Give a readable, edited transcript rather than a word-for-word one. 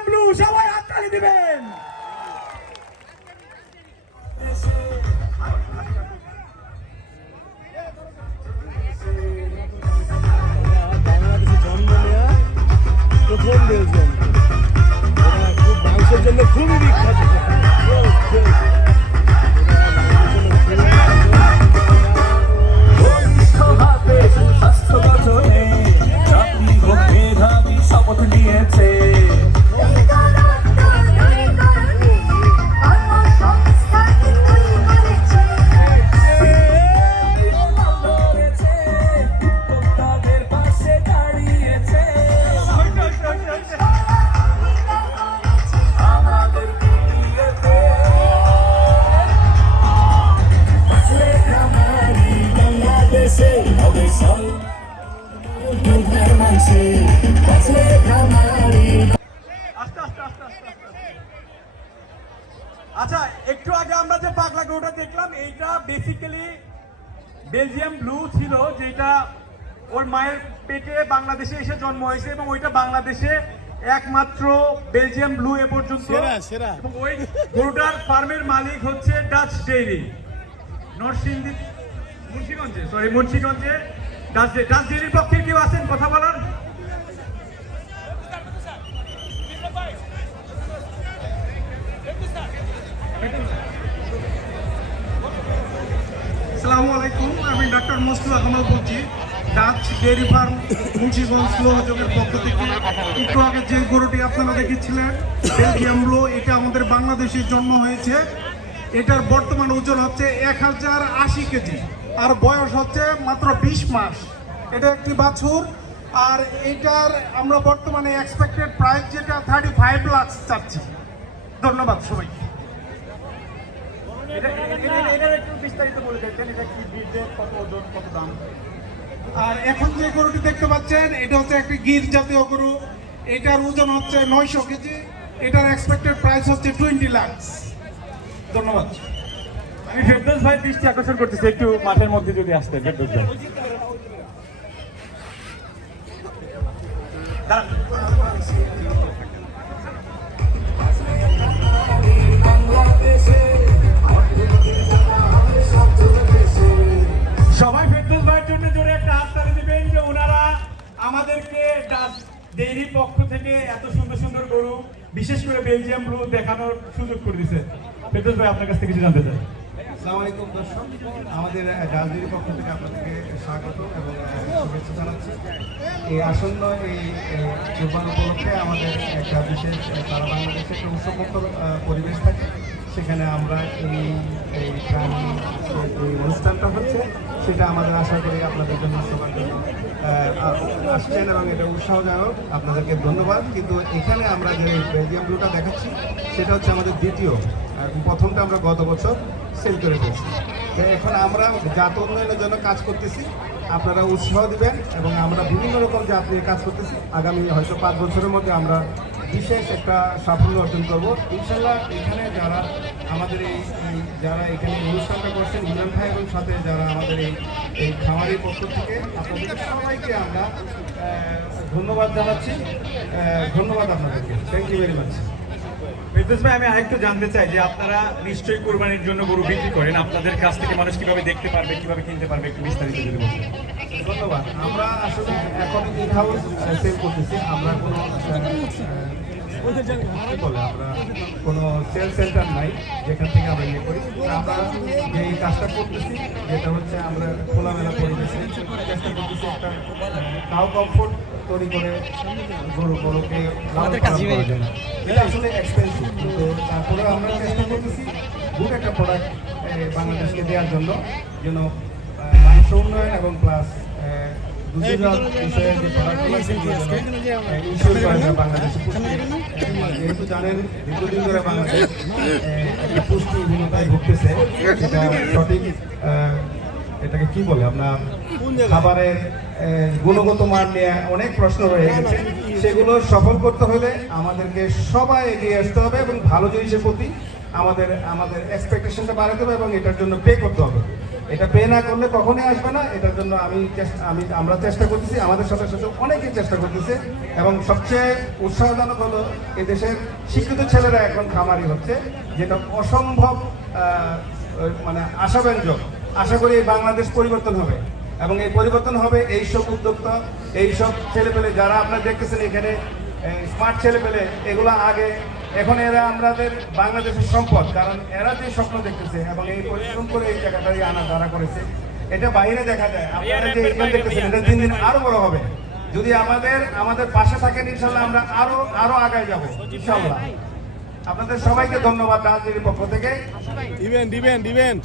Belgium blue, সবাই হাততালি দিবেন। বাংলাদেশে জন্ম নেওয়া প্রথম বেলজিয়াম, খুব মাংসের জন্য খুবই বিখ্যাত। শপথ নিয়েছে আচ্ছা, একটু আগে আমরা যে পাগলা গরুটা দেখলাম, এইটা বেসিক্যালি বেলজিয়াম ব্লু ছিল, যেটা ওর মায়ের পেটে বাংলাদেশে এসে জন্ম হয়েছে এবং ওইটা বাংলাদেশে একমাত্র বেলজিয়াম ব্লু এ পর্যন্ত। এবং ওই গরুটার ফার্মের মালিক হচ্ছে ডাচ ডেইরি, নরসিংদী মুন্সিগঞ্জে ডাচ ডেইরির পক্ষে কেউ আছেন কথা বলার? আসসালামু আলাইকুম, আমি ডক্টর মসলু আহমদ বলছি, ডাচ ডেয়ারি ফার্ম মুন্সিগঞ্জ স্লোহযোগের পক্ষ থেকে। একটু আগে যে গরুটি আপনারা দেখেছিলেন বেলজিয়াম ব্লু, এটা আমাদের বাংলাদেশে জন্ম হয়েছে। এটার বর্তমান ওজন হচ্ছে 1080 কেজি আর বয়স হচ্ছে মাত্র 20 মাস। এটা একটি বাছুর, আর এটার আমরা বর্তমানে এক্সপেক্টেড প্রাইস যেটা 35 লাখ চাচ্ছি। ধন্যবাদ সবাইকে। একটু বিস্তারিত বলে দিচ্ছেন, এটা কি বীজের কত ওজন, কত দাম? আর এখন যে গরুটি দেখতে পাচ্ছেন এটা হচ্ছে একটি গির জাতীয় গরু, এটার ওজন হচ্ছে 900 কেজি, এটার এক্সপেক্টেড প্রাইস হচ্ছে 20 লাখ। ধন্যবাদ। আমি ফেরদৌস ভাই দৃষ্টি আকর্ষণ করতেছি, একটু মাঠের মধ্যে যদি আসতে। ফেরদৌস ভাই সবাই ফেরদৌস ভাইয়ের জন্য জোরে একটা হাততালি দিবেন যে ওনারা আমাদেরকে ডেইরির পক্ষ থেকে এত সুন্দর সুন্দর গরু, বিশেষ করে বেলজিয়াম ব্লু দেখানোর সুযোগ করে দিয়েছে। ফেরদৌস ভাই আপনার কাছ থেকে কিছু জানতে চাই। আসসালামু আলাইকুম দর্শক, আমাদের ডাচ ডেইরির পক্ষ থেকে আপনাদেরকে স্বাগত এবং শুভেচ্ছা জানাচ্ছি। এই আসন্ন এই কোরবান উপলক্ষে আমাদের একটা বিশেষ সারা বাংলাদেশে একটা উৎসবমুক্ত পরিবেশ থাকে, সেখানে আমরা এই প্রাণী এই অনুষ্ঠানটা হচ্ছে সেটা আমাদের আশা করি আপনাদের জন্য সবার জন্য আসছেন এবং এটা উৎসাহজনক, আপনাদেরকে ধন্যবাদ। কিন্তু এখানে আমরা যে বেলজিয়াম ব্লুটা দেখাচ্ছি সেটা হচ্ছে আমাদের দ্বিতীয়, প্রথমটা আমরা গত বছর সেল করে ফেলছি। এখন আমরা জাত উন্নয়নের জন্য কাজ করতেছি, আপনারা উৎসাহ দিবেন এবং আমরা বিভিন্ন রকম জাত নিয়ে কাজ করতেছি। আগামী হয়তো 5 বছরের মধ্যে আমরা বিশেষ একটা সাফল্য অর্জন করব ইনশাল্লাহ। এখানে যারা আমাদের যারা এখানে অনুষ্ঠানটা করছেন, ইমরান ভাই এবং সাথে যারা আমাদের এই খামারের পক্ষ থেকে আপনাদের সবাইকে আমরা ধন্যবাদ জানাচ্ছি। ধন্যবাদ আপনাদেরকে, thank you very much. Ferdous ভাই, আমি আরেকটু জানতে চাই যে আপনারা নিশ্চয়ই কোরবানির জন্য গরু বিক্রি করেন, আপনাদের কাছ থেকে মানুষ কিভাবে দেখতে পারবে, কিভাবে কিনতে পারবে, একটু বিস্তারিত যদি বলতেন। ধন্যবাদ। আমরা আসলে এখন ইন হাউস সেল করতেছি, আমরা কোনো আমরা কোনো সেল সেন্টার নাই যেখান থেকে আমরা ইয়ে করি। আমরা যে কাজটা করতেছি যেটা হচ্ছে আমরা খোলামেলা পরিবেশে চেষ্টা করতেছি একটা কাউ কমফোর্ট তৈরি করে গরুকে এটা আসলে এক্সপেন্সিভ, কিন্তু তারপরে আমরা চেষ্টা করতেছি গুড একটা প্রোডাক্ট বাংলাদেশকে দেওয়ার জন্য, যেন মাংস উন্নয়ন এবং প্লাস বিষয়ে যে প্রোডাক্টগুলো ইনশিওর করা যায় বাংলাদেশে। যেহেতু জানেন দীর্ঘদিন ধরে বাংলাদেশ একটা পুষ্টিহীনতায় ভুগতেছে, এটা সঠিক এটাকে কি বলে আপনার খাবারের গুণগত মান নিয়ে অনেক প্রশ্ন রয়ে গেছে। সেগুলো সফল করতে হলে আমাদেরকে সবাই এগিয়ে আসতে হবে এবং ভালো জিনিসের প্রতি আমাদের এক্সপেকটেশনটা বাড়াতে হবে এবং এটার জন্য পে করতে হবে। এটা পে না করলে কখনোই আসবে না। এটার জন্য আমরা চেষ্টা করতেছি, আমাদের সাথে সাথে অনেকেই চেষ্টা করতেছে। এবং সবচেয়ে উৎসাহজনক হলো এদেশের শিক্ষিত ছেলেরা এখন খামারি হচ্ছে, যেটা অসম্ভব মানে আশাব্যঞ্জক। আশা করি এই বাংলাদেশ পরিবর্তন হবে, এবং এই পরিবর্তন হবে এইসব উদ্যোক্তা, এইসব ছেলেপেলে যারা আপনারা দেখতেছেন এখানে স্মার্ট ছেলেপেলে, এগুলো আগে এখন এরা আমাদের বাংলাদেশের সম্পদ। কারণ এরা যে স্বপ্ন দেখতেছে এবং এই পরিশ্রম করে এই জায়গাটাই আনা দ্বারা করেছে, এটা বাইরে দেখা যায়। আপনারা যে এখানে দেখতেছেন এটা দিন দিন আরো বড় হবে। যদি আমাদের পাশে থাকেন ইনশাল্লাহ আমরা আরো আগায় যাব ইনশাল্লাহ। আপনাদের সবাইকে ধন্যবাদ রাজনীতির পক্ষ থেকে। দিবেন